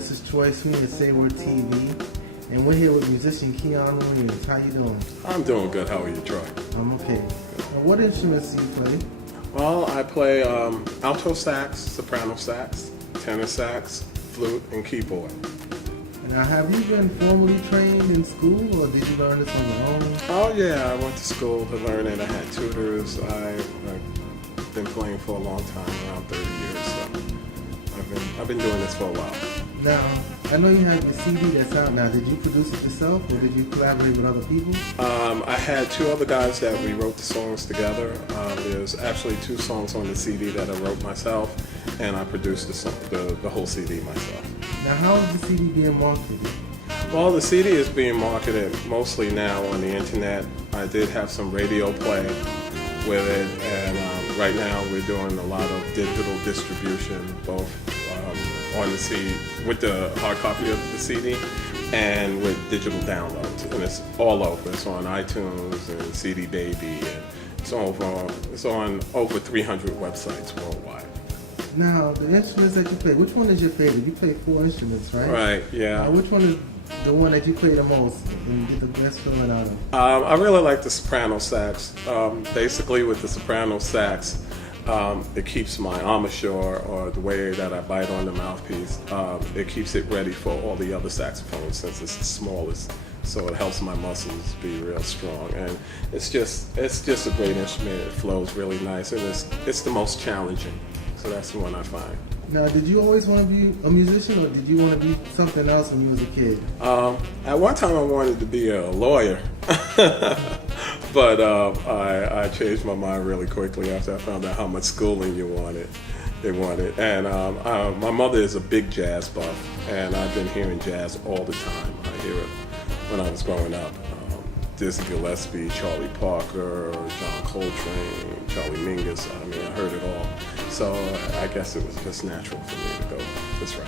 This is Troy Sweeney at Saywordtv, and we're here with musician Keyan Williams. How you doing? I'm doing good. How are you, Troy? I'm okay. Now, what instruments do you play? Well, I play alto sax, soprano sax, tenor sax, flute, and keyboard. Now, have you been formally trained in school, or did you learn this on your own? Oh yeah, I went to school to learn it. I had tutors. I've been playing for a long time, around 30 years. So I've been doing this for a while. Now, I know you have your CD that's out now. Did you produce it yourself, or did you collaborate with other people? I had two other guys that we wrote the songs together. There's actually 2 songs on the CD that I wrote myself, and I produced the whole CD myself. Now, how is the CD being marketed? Well, the CD is being marketed mostly now on the internet. I did have some radio play with it, and right now we're doing a lot of digital distribution, both on the CD with the hard copy of the CD and with digital downloads, and it's all over. It's on iTunes and CD Baby, and it's on over 300 websites worldwide. Now, the instruments that you play, which one is your favorite? You play 4 instruments, right? Right, yeah. Now, which one is the one that you play the most and get the best feeling out of? I really like the soprano sax. Basically, with the soprano sax, it keeps my embouchure, or the way that I bite on the mouthpiece, it keeps it ready for all the other saxophones since it's the smallest. So it helps my muscles be real strong, and it's just a great instrument. It flows really nice, and it's the most challenging. So that's the one I find. Now, did you always want to be a musician, or did you want to be something else when you was a kid? At one time I wanted to be a lawyer, but I changed my mind really quickly after I found out how much schooling they wanted. And my mother is a big jazz buff, and I've been hearing jazz all the time. I hear it when I was growing up. Dizzy Gillespie, Charlie Parker, John Coltrane, Charlie Mingus. I mean, I heard it all. So I guess it was just natural for me to go this route.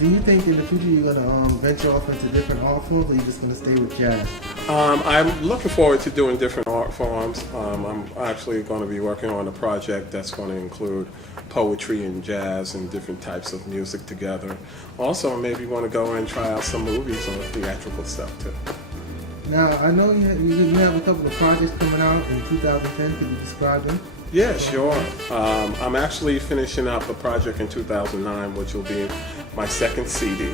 Do you think in the future you're going to venture off into different art forms, or you're just going to stay with jazz? I'm looking forward to doing different art forms. I'm actually going to be working on a project that's going to include poetry and jazz and different types of music together. Also, maybe want to go and try out some movies or theatrical stuff too. Now, I know you have a couple of projects coming out in 2010. Could you describe them? Yeah, sure. I'm actually finishing up a project in 2009, which will be my second CD.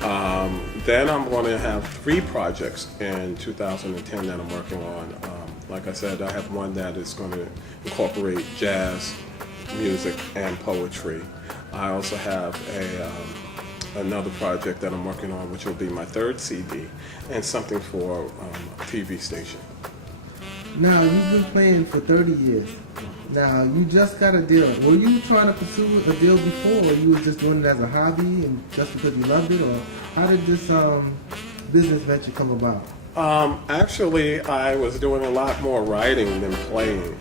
Then I'm going to have 3 projects in 2010 that I'm working on. Like I said, I have one that is going to incorporate jazz, music, and poetry. I also have another project that I'm working on, which will be my 3rd CD, and something for a TV station. Now, you've been playing for 30 years. Now, you just got a deal. Were you trying to pursue a deal before, or you were just doing it as a hobby and just because you loved it, or how did this business venture come about? Actually, I was doing a lot more writing than playing.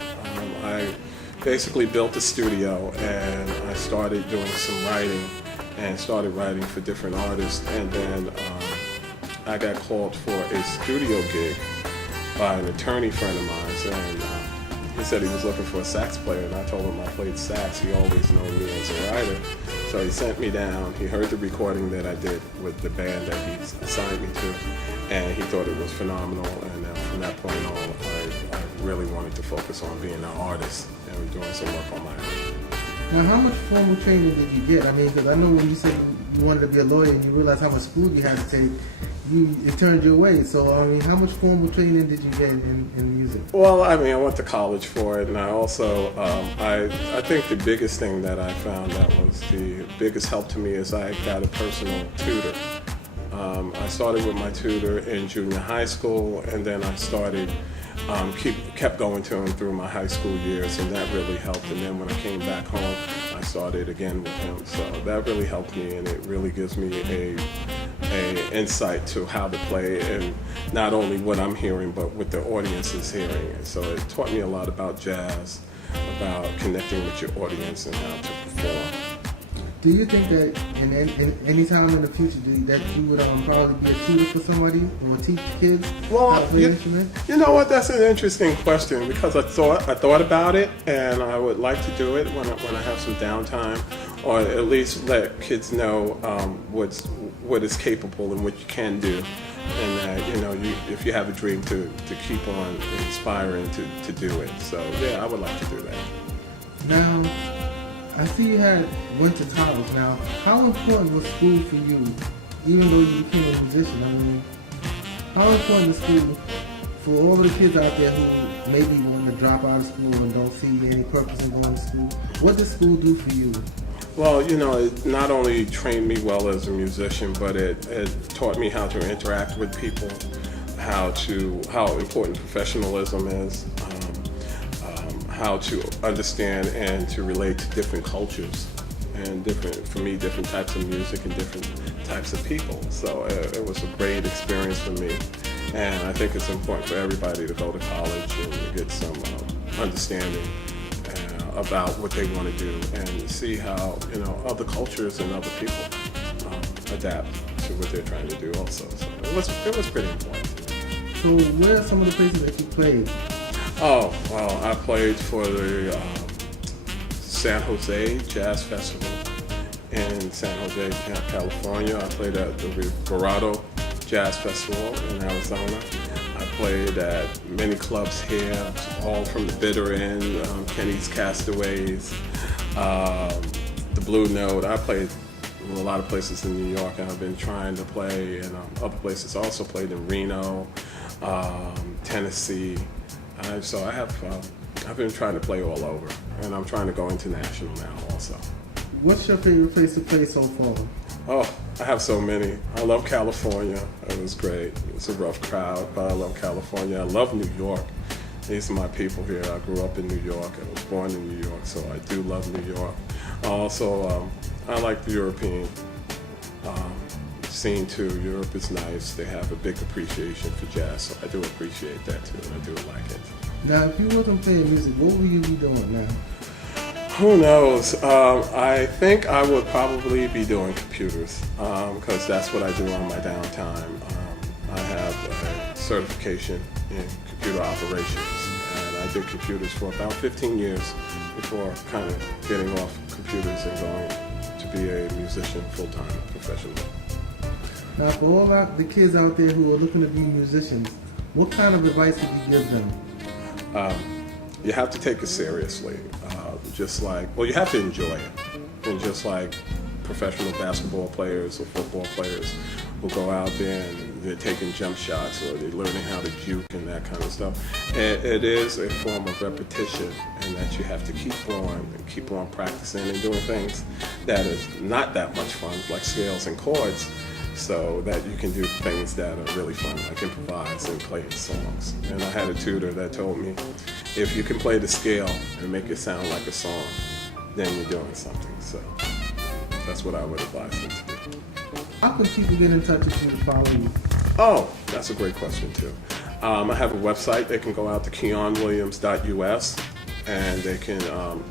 I basically built a studio, and I started doing some writing and started writing for different artists, and then I got called for a studio gig by an attorney friend of mine, and he said he was looking for a sax player, and I told him I played sax. He always known me as a writer, so he sent me down. He heard the recording that I did with the band that he assigned me to, and he thought it was phenomenal, and from that point on, I really wanted to focus on being an artist and doing some work on my own. Now, how much formal training did you get? I mean, because I know when you said you wanted to be a lawyer and you realized how much school you had to take, it turned you away. So, I mean, how much formal training did you get in music? Well, I mean, I went to college for it, and I also, I think the biggest thing that I found that was the biggest help to me is I got a personal tutor. I started with my tutor in junior high school, and then I started kept going to him through my high school years, and that really helped. And then when I came back home, I started again with him. So that really helped me, and it really gives me a insight to how to play, and not only what I'm hearing, but what the audience is hearing. And so it taught me a lot about jazz, about connecting with your audience and how to perform. Do you think that in any time in the future that you would probably be a tutor for somebody or teach kids how to play an instrument? You know what? That's an interesting question, because I thought about it, and I would like to do it when I have some downtime, or at least let kids know what is capable and what you can do, and that if you have a dream to keep on inspiring to do it. So yeah, I would like to do that. Now, I see you went to college. Now, how important was school for you, even though you became a musician? I mean, how important is school for all the kids out there who maybe want to drop out of school and don't see any purpose in going to school? What does school do for you? Well, it not only trained me well as a musician, but it taught me how to interact with people, how important professionalism is, how to understand and to relate to different cultures and different types of music and different types of people. So it was a great experience for me, and I think it's important for everybody to go to college and get some understanding about what they want to do and see how other cultures and other people adapt to what they're trying to do also. So it was pretty important. So where are some of the places that you played? Oh, well, I played for the San Jose Jazz Festival in San Jose, California. I played at the Verado Jazz Festival in Arizona. I played at many clubs here, all from the bitter end, Kenny's Castaways, the Blue Note. I played a lot of places in New York, and I've been trying to play in other places. I also played in Reno, Tennessee. So I've been trying to play all over, and I'm trying to go international now also. What's your favorite place to play so far? Oh, I have so many. I love California. It was great. It's a rough crowd, but I love California. I love New York. These are my people here. I grew up in New York. I was born in New York, so I do love New York. Also, I like the European scene too. Europe is nice. They have a big appreciation for jazz, so I do appreciate that too, and I do like it. Now, if you wasn't playing music, what would you be doing now? Who knows? I think I would probably be doing computers, because that's what I do on my downtime. I have a certification in computer operations, and I did computers for about 15 years before kind of getting off computers and going to be a musician full-time, professionally. Now, for all the kids out there who are looking to be musicians, what kind of advice would you give them? You have to take it seriously. You have to enjoy it. And just like professional basketball players or football players will go out there and they're taking jump shots or they're learning how to juke and that kind of stuff. It is a form of repetition, and that you have to keep on practicing and doing things that is not that much fun, like scales and chords, so that you can do things that are really fun, like improvise and play songs. And I had a tutor that told me, if you can play the scale and make it sound like a song, then you're doing something. So that's what I would advise them to do. How can people get in touch with you to follow you? Oh, that's a great question too. I have a website. They can go out to KeyanWilliams.us, and they can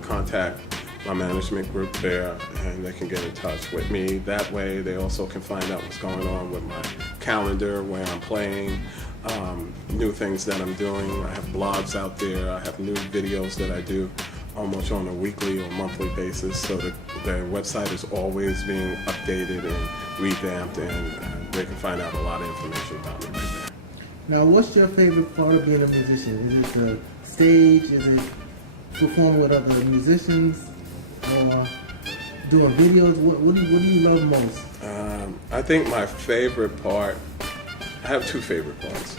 contact my management group there, and they can get in touch with me. That way they also can find out what's going on with my calendar, where I'm playing, new things that I'm doing. I have blogs out there. I have new videos that I do almost on a weekly or monthly basis, so the website is always being updated and revamped, and they can find out a lot of information about me right there. Now, what's your favorite part of being a musician? Is it the stage? Is it performing with other musicians? Or doing videos? What do you love most? I think my favorite part, I have two favorite parts.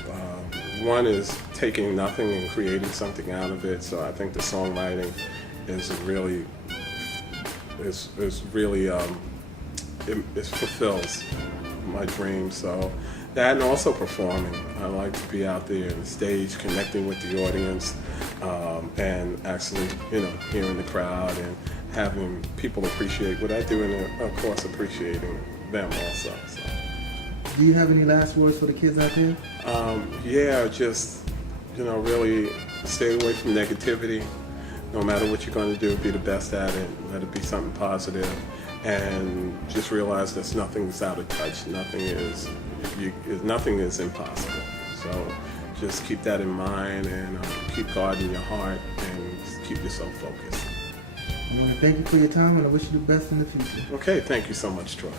One is taking nothing and creating something out of it. So I think the songwriting is really, it fulfills my dream. So that, and also performing. I like to be out there on the stage, connecting with the audience, and actually, hearing the crowd and having people appreciate what I do, and of course appreciating them also. So. Do you have any last words for the kids out there? Yeah, just really stay away from negativity. No matter what you're going to do, be the best at it. Let it be something positive, and just realize that nothing is out of touch. Nothing is impossible. So just keep that in mind, and keep guarding your heart, and keep yourself focused. I want to thank you for your time, and I wish you the best in the future. Okay, thank you so much, Troy.